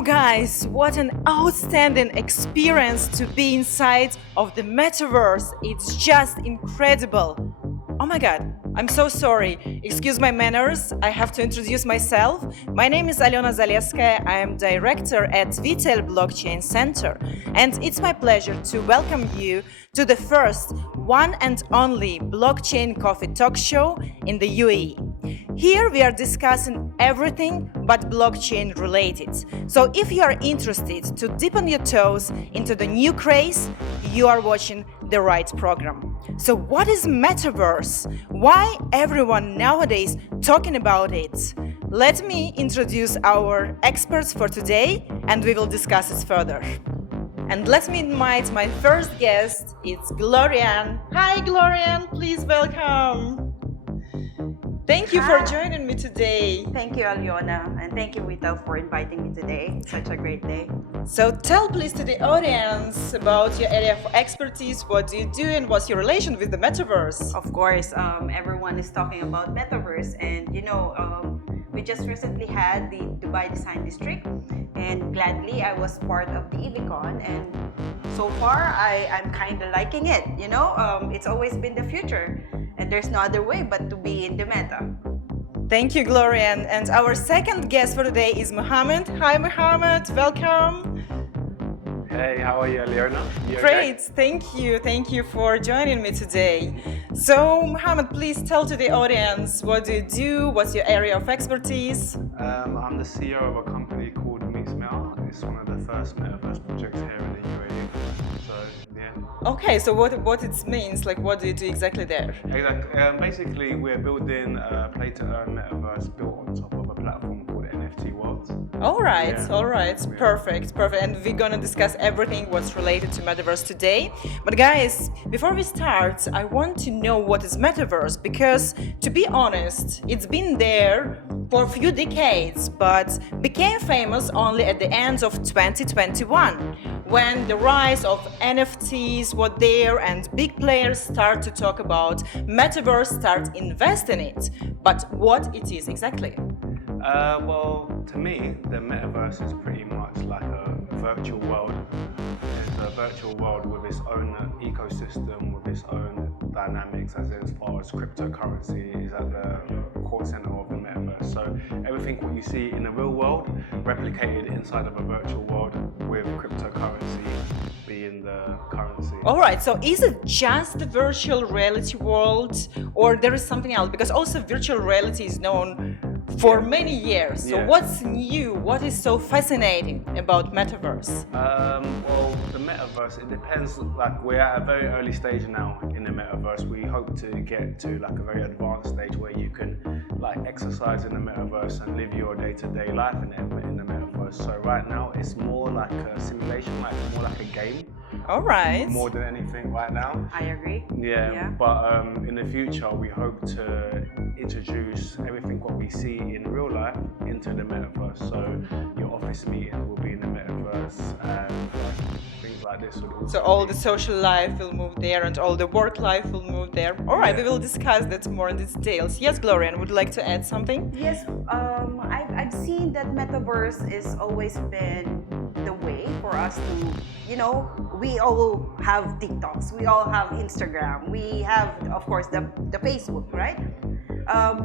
Wow, guys, what an outstanding experience to be inside of the metaverse. It's just incredible. Oh my god, I'm so sorry. Excuse my manners. I have to introduce myself. My name is Alena Zaleskaya. I am director at WeTel Blockchain Center. And it's my pleasure to welcome you to the first, one and only blockchain coffee talk show in the UAE. Here we are discussing everything but blockchain related. So if you are interested to deepen your toes into the new craze, you are watching the right program. So what is metaverse? Why everyone nowadays talking about it? Let me introduce our experts for today and we will discuss it further. And let me invite my first guest, it's Glorian. Hi Glorian, please welcome. Thank you for joining me today. Thank you, Aliona, and thank you, WeTel, for inviting me today. It's such a great day. So tell please to the audience about your area of expertise, what do you do, and what's your relation with the metaverse? Of course, everyone is talking about metaverse, and we just recently had the Dubai Design District, and gladly I was part of the EVCon, and so far I'm kind of liking it. It's always been the future. And there's no other way but to be in the meta. Thank you, Glorian. And our second guest for today is Mohammed. Hi, Mohammed. Welcome. Hey, how are you, Leona? Great. Okay? Thank you. Thank you for joining me today. So, Mohammed, please tell to the audience what do you do? What's your area of expertise? I'm the CEO of a company called Meetsmail. It's one of the first metaverse projects here in the UAE. So, yeah. Okay, so what it means, like what do you do exactly there? Exactly. Basically, we're building a play-to-earn metaverse built on top of a platform called NFT Worlds. All right, Yeah. Perfect. And we're gonna discuss everything what's related to metaverse today. But guys, before we start, I want to know what is metaverse because, to be honest, it's been there for a few decades, but became famous only at the end of 2021, when the rise of NFTs were there and big players start to talk about metaverse, start investing in it. But what it is exactly? Well, to me, the metaverse is pretty much like a virtual world. It's a virtual world with its own ecosystem, with its own dynamics, as far as cryptocurrency is at the core center of the metaverse. So everything what you see in the real world, replicated inside of a virtual world with cryptocurrency being the currency. All right, so is it just the virtual reality world or there is something else? Because also virtual reality is known for many years. So what's new? What is so fascinating about metaverse? Well, the metaverse, it depends. Like, we're at a very early stage now in the metaverse. We hope to get to like a very advanced stage where you can like exercise in the metaverse and live your day-to-day life in the metaverse. So right now it's more like a simulation, like more like a game. All right. More than anything right now. I agree. Yeah. But in the future, we hope to introduce everything what we see in real life into the metaverse. So your office meeting will be in the metaverse, and things like this would also. So all the social life will move there, and all the work life will move there. All right, we will discuss that more in details. Yes, Glorian, would you like to add something? Yes, I've seen that metaverse has always been the way for us to, we all have TikToks, we all have Instagram, we have, of course, the Facebook, right?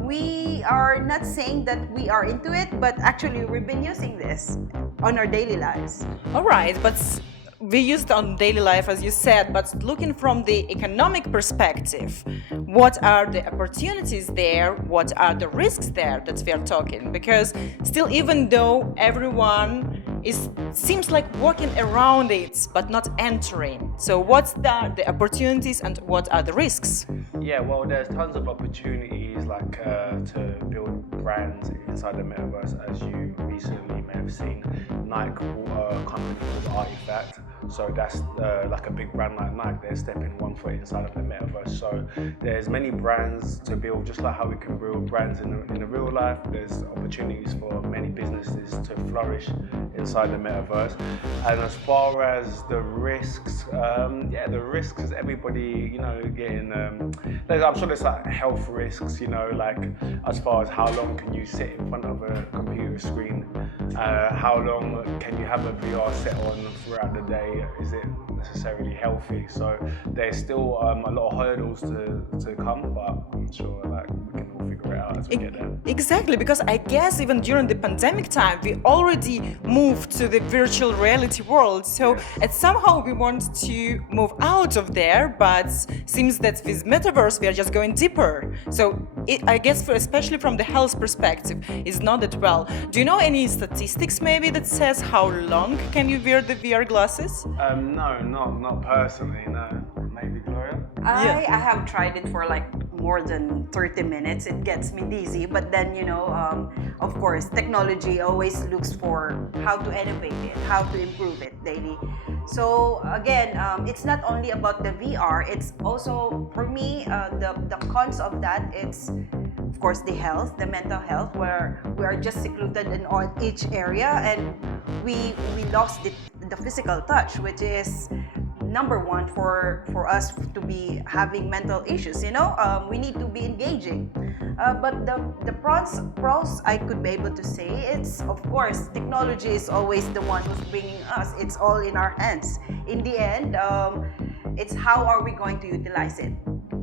We are not saying that we are into it, but actually we've been using this on our daily lives. All right, but we use it on daily life, as you said, but looking from the economic perspective, what are the opportunities there? What are the risks there that we are talking? Because still, even though everyone seems like walking around it, but not entering. So what's the opportunities and what are the risks? Yeah, well, there's tons of opportunities like to build brands inside the metaverse. As you recently may have seen, Nike bought a company called Artifact. So that's like a big brand like Nike. They're stepping one foot inside of the metaverse. So there's many brands to build, just like how we can build brands in the real life. There's opportunities for many businesses to flourish inside the metaverse. And as far as the risks, the risks is everybody, getting. I'm sure there's like health risks, like as far as how long can you sit in front of a computer your screen. How long can you have a VR set on throughout the day? Is it necessarily healthy? So there's still a lot of hurdles to come, but I'm sure like we can all figure it out as we get there. Exactly, because I guess even during the pandemic time, we already moved to the virtual reality world. So somehow we want to move out of there, but seems that with metaverse we are just going deeper. So I guess, especially from the health perspective, it's not that well. Do you know any statistics maybe that says how long can you wear the VR glasses? No, not personally. No, maybe Gloria. I have tried it for like more than 30 minutes. It gets me dizzy, but then of course, technology always looks for how to innovate it, how to improve it daily. So again, it's not only about the VR. It's also for me the cons of that. It's of course the health, the mental health, where we are just secluded in each area, and we lost the physical touch, which is number one for us to be having mental issues. We need to be engaging. But the pros I could be able to say, it's of course technology is always the one who's bringing us. It's all in our hands. In the end, it's how are we going to utilize it.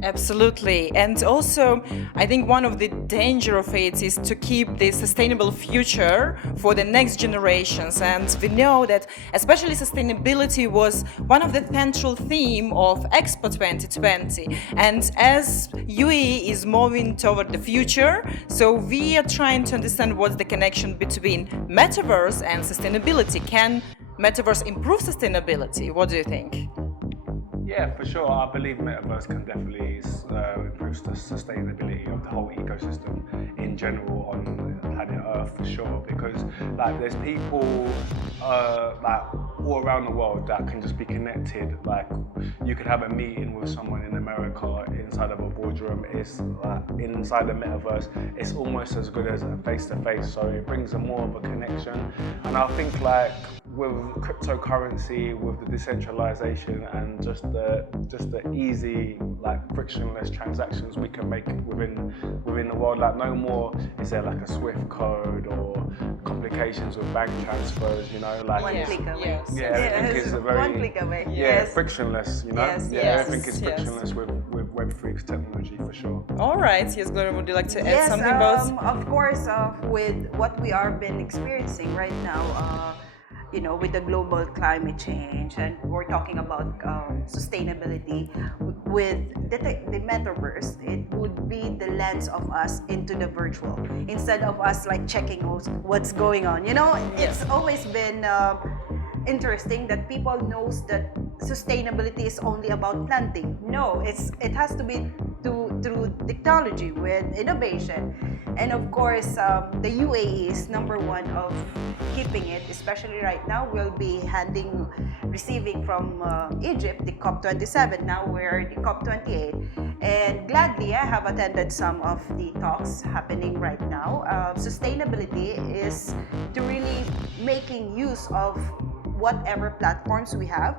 Absolutely. And also, I think one of the danger of it is to keep the sustainable future for the next generations. And we know that especially sustainability was one of the central theme of Expo 2020. And as UAE is moving toward the future, so we are trying to understand what's the connection between metaverse and sustainability. Can metaverse improve sustainability? What do you think? Yeah, for sure. I believe metaverse can definitely improve the sustainability of the whole ecosystem in general on planet Earth, for sure. Because like there's people like all around the world that can just be connected. Like you could have a meeting with someone in America inside of a boardroom. It's like inside the metaverse. It's almost as good as a face-to-face. So it brings a more of a connection. And I think like with cryptocurrency, with the decentralization and just the easy, like frictionless transactions we can make within the world, like no more is there like a Swift code or complications with bank transfers, like One click away. yeah, everything is a very one click away. frictionless, everything is frictionless with Web3 technology for sure. All right, yes, Gloria, would you like to add something about? Of course, with what we are been experiencing right now, with the global climate change, and we're talking about sustainability, with the metaverse, it would be the lens of us into the virtual, instead of us like checking what's going on. It's always been interesting that people knows that sustainability is only about planting. No, it has to be through technology with innovation. And of course, the UAE is number one of keeping it, especially right now. We'll be receiving from Egypt the COP27. Now we're the COP28. And gladly, I have attended some of the talks happening right now. Sustainability is to really making use of whatever platforms we have.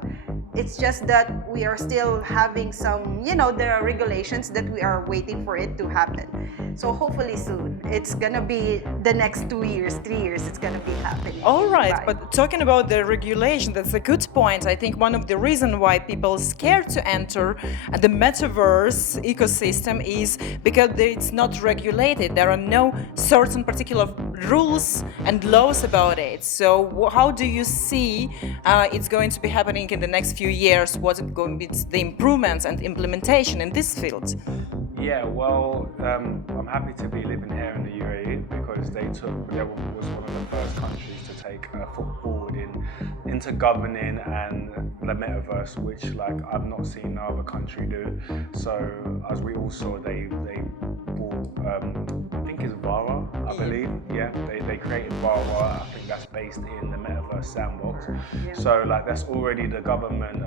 It's just that we are still having some, there are regulations that we are waiting for it to happen. So hopefully soon, it's gonna be the next 2 years, 3 years, it's gonna be happening. All right, but talking about the regulation, that's a good point. I think one of the reasons why people are scared to enter the metaverse ecosystem is because it's not regulated. There are no certain particular rules and laws about it. So how do you see it's going to be happening in the next few years? What's going to be the improvements and implementation in this field? Yeah, well, I'm happy to be living here in the UAE because they was one of the first countries to take a foot forward into governing and the metaverse, which like I've not seen no other country do. So as we all saw, they bought, I think it's Vara, I believe. Yeah, they created Vara. I think that's based in the metaverse sandbox. Yeah. So like that's already the government,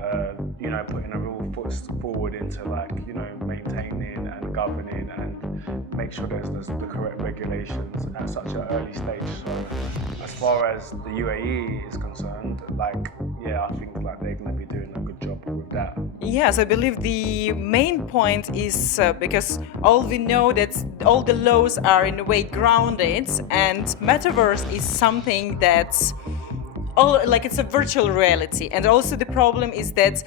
putting a real foot forward into like maintaining and governing and make sure there's the correct regulations at such an early stage. So as far as the UAE is concerned, I think like they're going to be doing a good job with that. Yes, I believe the main point is because all we know that all the laws are in a way grounded, and metaverse is something that's all like it's a virtual reality, and also the problem is that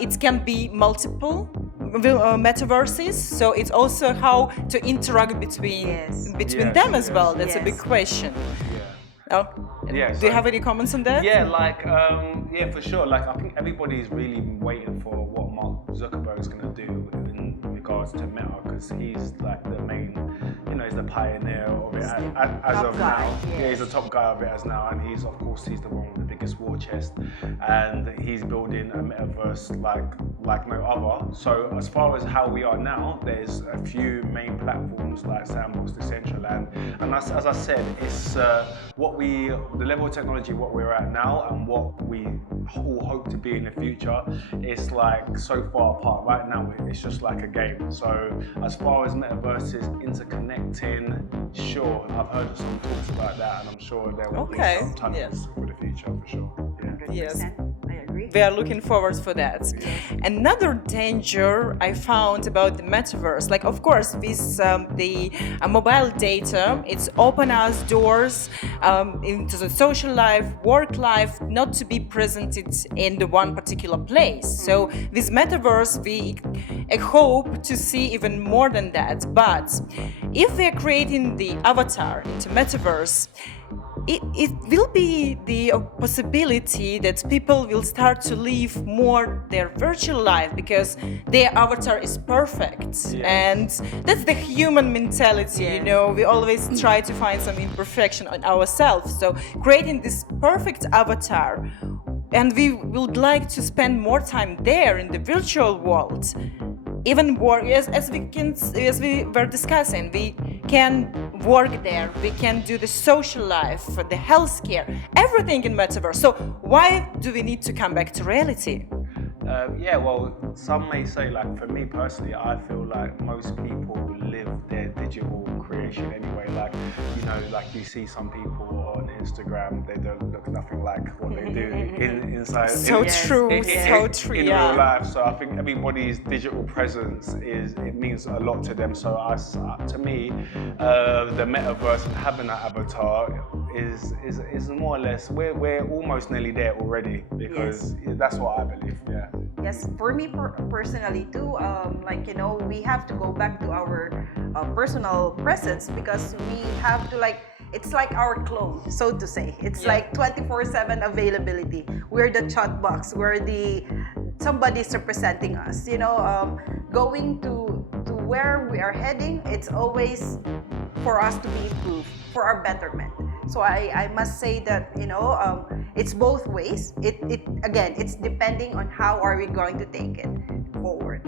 it can be multiple metaverses, so it's also how to interact between Yes. between Yes, them as well. yes. That's a big Yes. question. Yeah. Oh, Yeah, do you so- have any comments on that? Yeah, like yeah, for sure. Like I think everybody's really waiting for what Mark Zuckerberg's gonna do in regards to Meta, because he's like the main, he's the pioneer of it as top of guy, now. Yeah, he's yes. the top guy of it as now, and he's of course he's the one with the biggest war chest, and he's building a metaverse like no other. So as far as how we are now, there's a few main platforms like Sandbox, Decentraland, and as I said, it's the level of technology, what we're at now, and what we all hope to be in the future, it's like so far apart. Right now, it's just like a game. So as far as metaverses interconnecting, sure, I've heard of some talks about that, and I'm sure there will Okay, be some tunnels yes. for the future for sure. Yeah. 100%. Yes. I agree. We are looking forward for that. Another danger I found about the metaverse, like of course this the mobile data, it's open us doors into the social life, work life, not to be presented in the one particular place. So with metaverse, we hope to see even more than that. But if we are creating the avatar into metaverse, it will be the possibility that people will start to live more their virtual life because their avatar is perfect. And that's the human mentality, you know, we always try to find some imperfection on ourselves. So creating this perfect avatar, and we would like to spend more time there in the virtual world. Even work, as we were discussing, we can work there, we can do the social life, the healthcare, everything in metaverse. So why do we need to come back to reality? Yeah, well, some may say, like, for me personally, I feel like most people live their digital creation anyway. Like, like you see some people on Instagram, they don't look nothing like what they do inside. So true, so true, in yeah. real life. So I think everybody's digital presence it means a lot to them. So to me, the metaverse and having that avatar is more or less we're almost nearly there already, because that's what I believe. Yeah. Yes, for me personally too, we have to go back to our personal presence, because we have to it's like our clone, so to say. It's like 24/7 availability. We're the chat box. We're somebody's representing us. Going to where we are heading, it's always for us to be improved, for our betterment. So I must say that it's both ways. It's depending on how are we going to take it forward.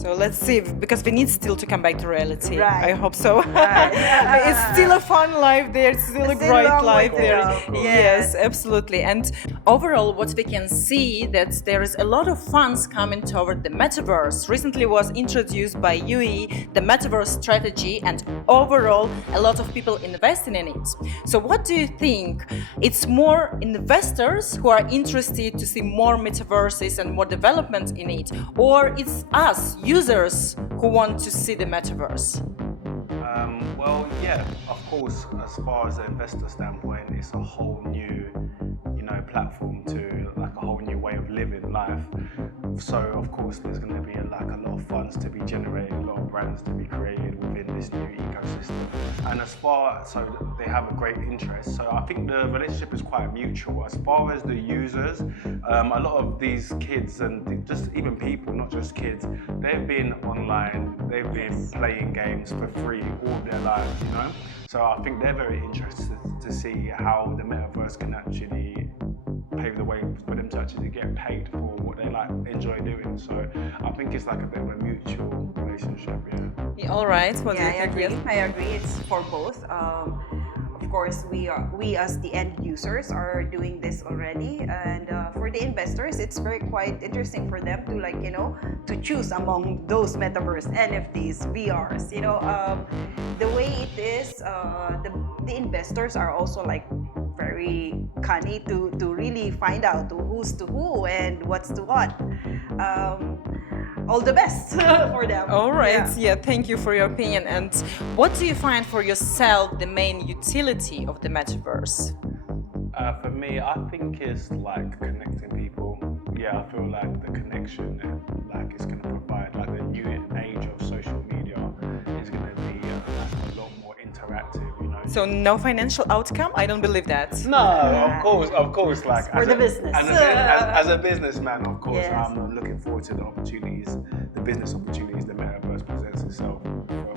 So let's see, because we need still to come back to reality. Right. I hope so. Right. It's still a fun life there, it's still a Still a bright long way life to there. go. Yes, absolutely. And overall, what we can see that there is a lot of funds coming toward the metaverse. Recently was introduced by UE the metaverse strategy, and overall, a lot of people investing in it. So what do you think? It's more investors who are interested to see more metaverses and more development in it, or it's us users who want to see the metaverse? Well, yeah, of course, as far as an investor standpoint, it's a whole new, platform to like a whole new way of living life. So of course, there's going to be a lot of funds to be generated, a lot of brands to be created within this new ecosystem. And so they have a great interest. So I think the relationship is quite mutual. As far as the users, a lot of these kids and just even people, not just kids, they've been online, they've been playing games for free all of their lives, So I think they're very interested to see how the metaverse can actually pave the way for them to actually get paid for what they enjoy doing. So I think it's like a bit of a mutual relationship, yeah. All right. What do you I think? agree. Yes. I agree. It's for both. Of course, we as the end users are doing this already, and for the investors, it's quite interesting for them to to choose among those metaverse NFTs, VRs. The way it is, the investors are also very very canny to really find out who's to who and what's to what. All the best for them. All right, Yeah. yeah, thank you for your opinion. And what do you find for yourself the main utility of the metaverse? For me, I think it's like connecting people. Yeah, I feel like the connection, like it's going to provide, like the new age of social media is going to be like a lot more interactive. You know. So no financial outcome? I don't believe that. No, of course, like For the business. as a businessman, of course, Yes. I'm looking forward to the opportunities, the business opportunities the metaverse presents itself for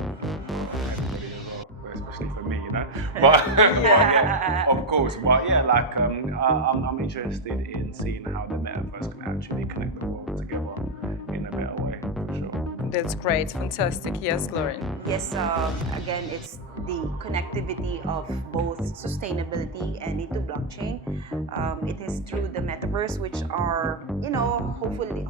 everybody as well, especially for me, you know. But, but yeah, of course, but yeah, like I'm interested in seeing how the metaverse can actually connect the world together in a better way, for sure. That's great, fantastic. Yes, Gloria. Yes, again, it's the connectivity of both sustainability and into blockchain. It is through the metaverse, which are,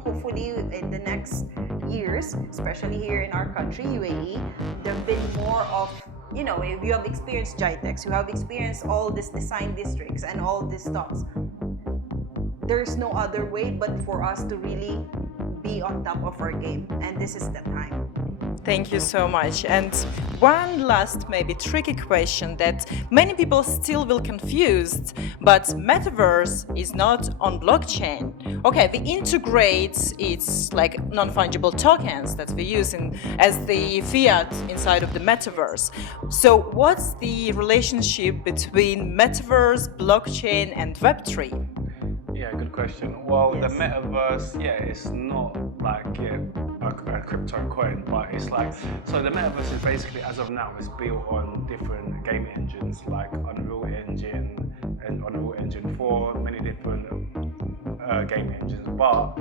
hopefully in the next years, especially here in our country, UAE, there have been more of, if you have experienced GITEX, you have experienced all these design districts and all these stuff. There's no other way but for us to really be on top of our game, and this is the time. Thank you so much. And one last, maybe tricky question that many people still will confused, but metaverse is not on blockchain. Okay, we integrate its like non-fungible tokens that we use as the fiat inside of the metaverse. So what's the relationship between metaverse, blockchain, and Web3? Yeah, good question. Well, the Yes. metaverse, it's not like a crypto coin, but it's like, so the metaverse is basically, as of now, is built on different game engines like Unreal Engine and Unreal Engine 4, many different game engines. But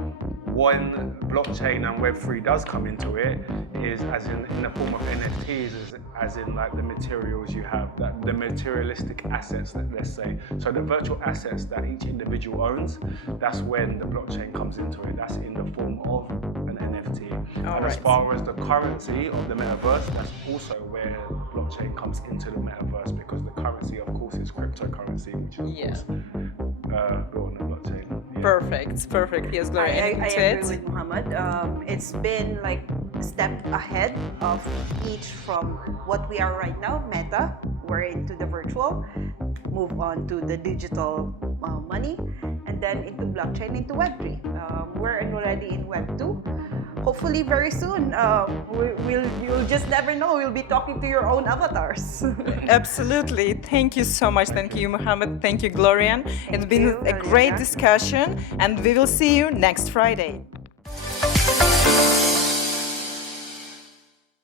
when blockchain and Web3 does come into it, is as in the form of NFTs, as in like the materials you have, that the materialistic assets that, let's say, so the virtual assets that each individual owns, that's when the blockchain comes into it. That's in the form of an NFT. And as Alright. far as the currency of the metaverse, that's also where blockchain comes into the metaverse, because the currency, of course, is cryptocurrency, which is Yeah. of course built on the blockchain. Yeah. Perfect. Yes, Gloria, I anything to agree it? with Muhammad. It's been like a step ahead of each from what we are right now, Meta. We're into the virtual, move on to the digital money, and then into blockchain, into Web3. We're already in Web2. Hopefully very soon. You'll just never know. We'll be talking to your own avatars. Absolutely. Thank you so much. Thank you, Mohammed. Thank you, Glorian. It's been you, a great Alina. discussion, and we will see you next Friday.